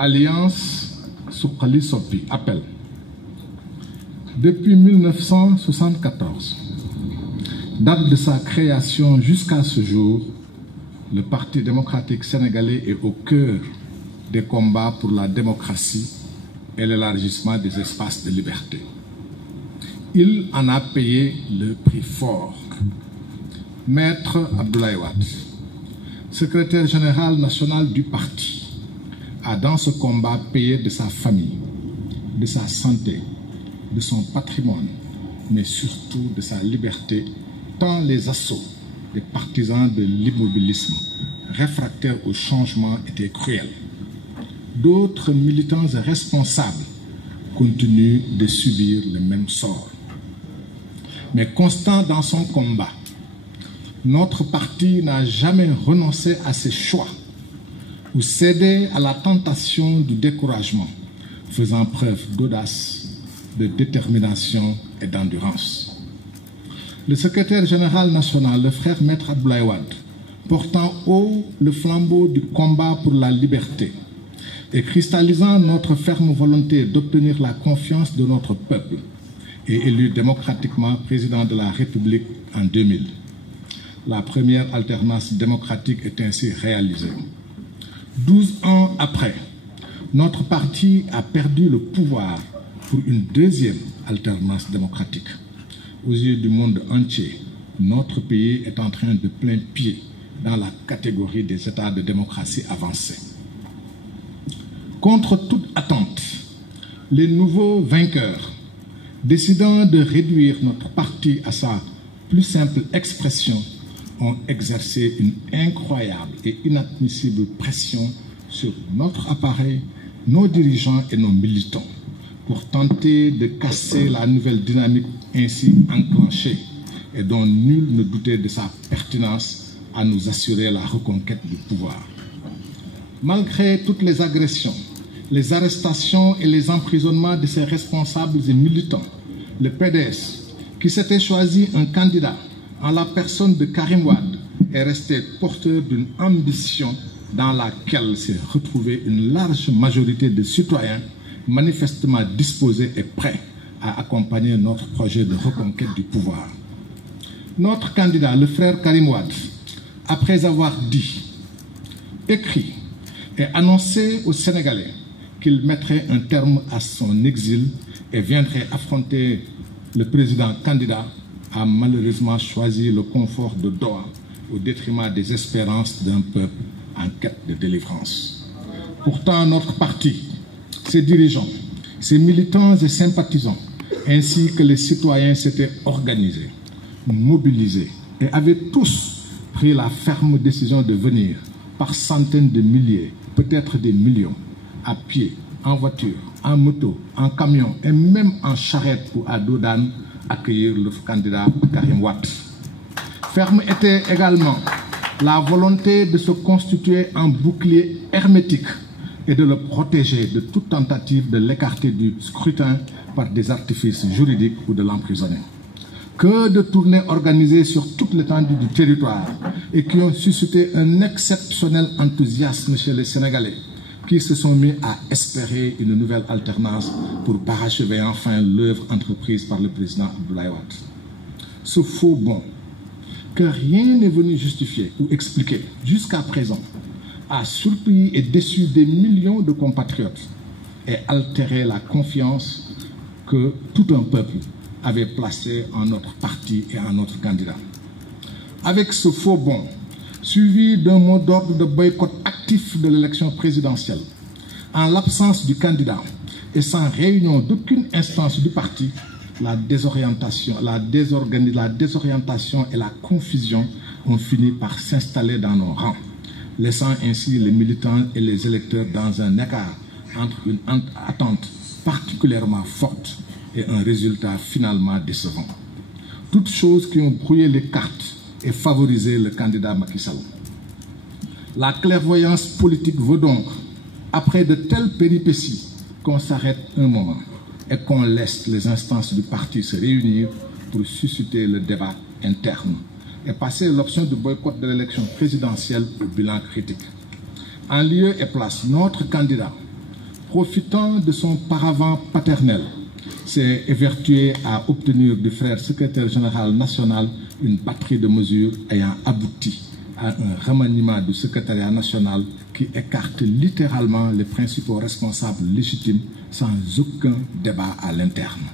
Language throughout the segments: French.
Alliance Suqali Soppi, appelle. Depuis 1974, date de sa création jusqu'à ce jour, le Parti démocratique sénégalais est au cœur des combats pour la démocratie et l'élargissement des espaces de liberté. Il en a payé le prix fort. Maître Abdoulaye Wade, secrétaire général national du parti, a dans ce combat payé de sa famille, de sa santé, de son patrimoine, mais surtout de sa liberté, tant les assauts des partisans de l'immobilisme réfractaires au changement étaient cruels. D'autres militants et responsables continuent de subir le même sort. Mais constant dans son combat, notre parti n'a jamais renoncé à ses choix ou cédé à la tentation du découragement, faisant preuve d'audace, de détermination et d'endurance. Le secrétaire général national, le frère Maître Abdoulaye Wade, portant haut le flambeau du combat pour la liberté et cristallisant notre ferme volonté d'obtenir la confiance de notre peuple, est élu démocratiquement président de la République en 2000. La première alternance démocratique est ainsi réalisée. 12 ans après, notre parti a perdu le pouvoir pour une deuxième alternance démocratique. Aux yeux du monde entier, notre pays est en train de plein pied dans la catégorie des États de démocratie avancée. Contre toute attente, les nouveaux vainqueurs, décidant de réduire notre parti à sa plus simple expression, ont exercé une incroyable et inadmissible pression sur notre appareil, nos dirigeants et nos militants pour tenter de casser la nouvelle dynamique ainsi enclenchée et dont nul ne doutait de sa pertinence à nous assurer la reconquête du pouvoir. Malgré toutes les agressions, les arrestations et les emprisonnements de ses responsables et militants, le PDS, qui s'était choisi un candidat en la personne de Karim Wade, est resté porteur d'une ambition dans laquelle s'est retrouvée une large majorité de citoyens manifestement disposés et prêts à accompagner notre projet de reconquête du pouvoir. Notre candidat, le frère Karim Wade, après avoir dit, écrit et annoncé aux Sénégalais qu'il mettrait un terme à son exil et viendrait affronter le président candidat, a malheureusement choisi le confort de Doha au détriment des espérances d'un peuple en quête de délivrance. Pourtant, notre parti, ses dirigeants, ses militants et sympathisants, ainsi que les citoyens s'étaient organisés, mobilisés et avaient tous pris la ferme décision de venir par centaines de milliers, peut-être des millions, à pied, en voiture, en moto, en camion et même en charrette ou à dos d'âne, accueillir le candidat Karim Wade. Ferme était également la volonté de se constituer en bouclier hermétique et de le protéger de toute tentative de l'écarter du scrutin par des artifices juridiques ou de l'emprisonner. Que de tournées organisées sur toute l'étendue du territoire et qui ont suscité un exceptionnel enthousiasme chez les Sénégalais, qui se sont mis à espérer une nouvelle alternance pour parachever enfin l'œuvre entreprise par le président Abdoulaye Wade. Ce faux bond, que rien n'est venu justifier ou expliquer jusqu'à présent, a surpris et déçu des millions de compatriotes et altéré la confiance que tout un peuple avait placée en notre parti et en notre candidat. Avec ce faux bond, suivi d'un mot d'ordre de boycott actif de l'élection présidentielle, en l'absence du candidat et sans réunion d'aucune instance du parti, la désorientation et la confusion ont fini par s'installer dans nos rangs, laissant ainsi les militants et les électeurs dans un écart entre une attente particulièrement forte et un résultat finalement décevant. Toutes choses qui ont brouillé les cartes et favorisé le candidat Macky Sall. La clairvoyance politique veut donc, après de telles péripéties, qu'on s'arrête un moment et qu'on laisse les instances du parti se réunir pour susciter le débat interne et passer l'option de boycott de l'élection présidentielle au bilan critique. En lieu et place, notre candidat, profitant de son paravent paternel, s'est évertué à obtenir du frère secrétaire général national une batterie de mesures ayant abouti à un remaniement du secrétariat national qui écarte littéralement les principaux responsables légitimes sans aucun débat à l'interne.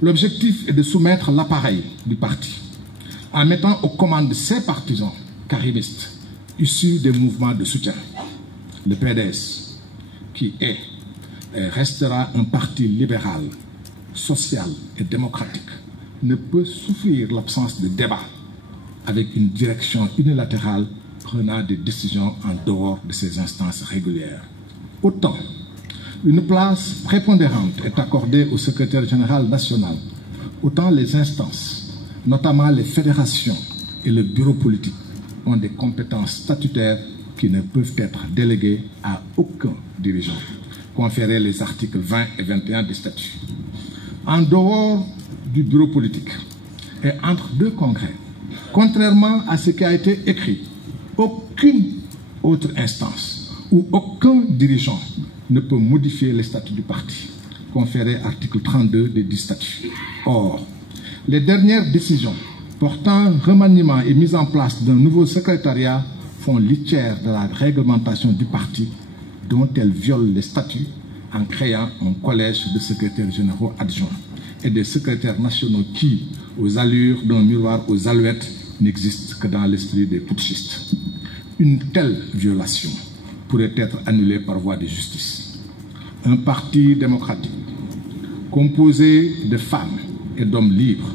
L'objectif est de soumettre l'appareil du parti en mettant aux commandes ses partisans karimistes issus des mouvements de soutien. Le PDS, qui est et restera un parti libéral, social et démocratique, ne peut souffrir l'absence de débat avec une direction unilatérale prenant des décisions en dehors de ses instances régulières. Autant, une place prépondérante est accordée au secrétaire général national, autant les instances, notamment les fédérations et le bureau politique, ont des compétences statutaires qui ne peuvent être déléguées à aucun dirigeant, conférer les articles 20 et 21 du statut. En dehors du bureau politique et entre deux congrès, contrairement à ce qui a été écrit, aucune autre instance ou aucun dirigeant ne peut modifier les statuts du parti, conféré article 32 des 10 statuts. Or, les dernières décisions portant remaniement et mise en place d'un nouveau secrétariat font litière de la réglementation du parti dont elles violent les statuts en créant un collège de secrétaires généraux adjoints et des secrétaires nationaux qui, aux allures d'un miroir aux alouettes, n'existent que dans l'esprit des putschistes. Une telle violation pourrait être annulée par voie de justice. Un parti démocratique composé de femmes et d'hommes libres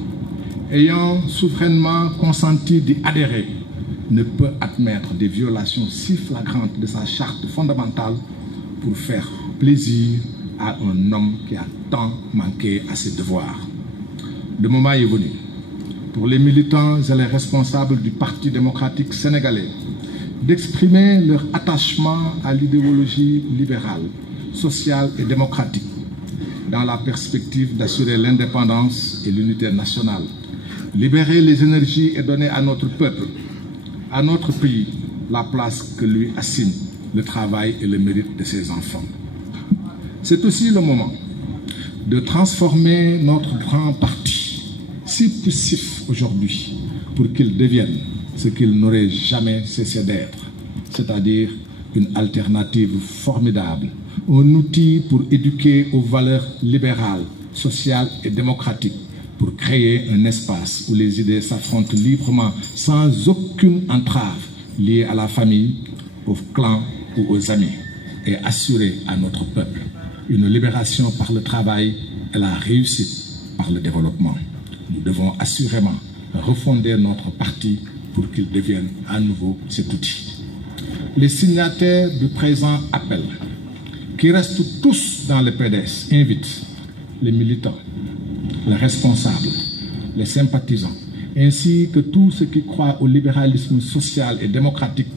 ayant souverainement consenti d'y adhérer ne peut admettre des violations si flagrantes de sa charte fondamentale pour faire plaisir à un homme qui a tant manqué à ses devoirs. Le moment est venu pour les militants et les responsables du Parti démocratique sénégalais d'exprimer leur attachement à l'idéologie libérale, sociale et démocratique dans la perspective d'assurer l'indépendance et l'unité nationale, libérer les énergies et donner à notre peuple, à notre pays, la place que lui assigne le travail et le mérite de ses enfants. C'est aussi le moment de transformer notre grand parti, si poussif aujourd'hui, pour qu'il devienne ce qu'il n'aurait jamais cessé d'être, c'est-à-dire une alternative formidable, un outil pour éduquer aux valeurs libérales, sociales et démocratiques, pour créer un espace où les idées s'affrontent librement sans aucune entrave liée à la famille, au clan ou aux amis, et assurer à notre peuple une libération par le travail et la réussite par le développement. Nous devons assurément refonder notre parti pour qu'il devienne à nouveau cet outil. Les signataires du présent appel, qui restent tous dans le PDS, invitent les militants, les responsables, les sympathisants, ainsi que tous ceux qui croient au libéralisme social et démocratique,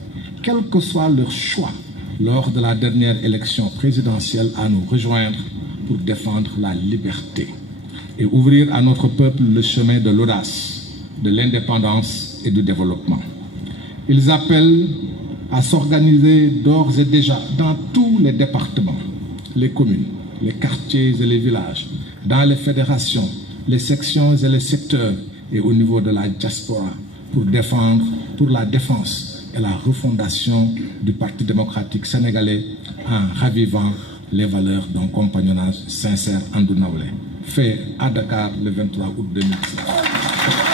quel que soit leur choix, lors de la dernière élection présidentielle, à nous rejoindre pour défendre la liberté et ouvrir à notre peuple le chemin de l'audace, de l'indépendance et du développement. Ils appellent à s'organiser d'ores et déjà dans tous les départements, les communes, les quartiers et les villages, dans les fédérations, les sections et les secteurs et au niveau de la diaspora pour la défense et la refondation du Parti démocratique sénégalais en ravivant les valeurs d'un compagnonnage sincère en Dounaoulé, fait à Dakar le 23 août 2017.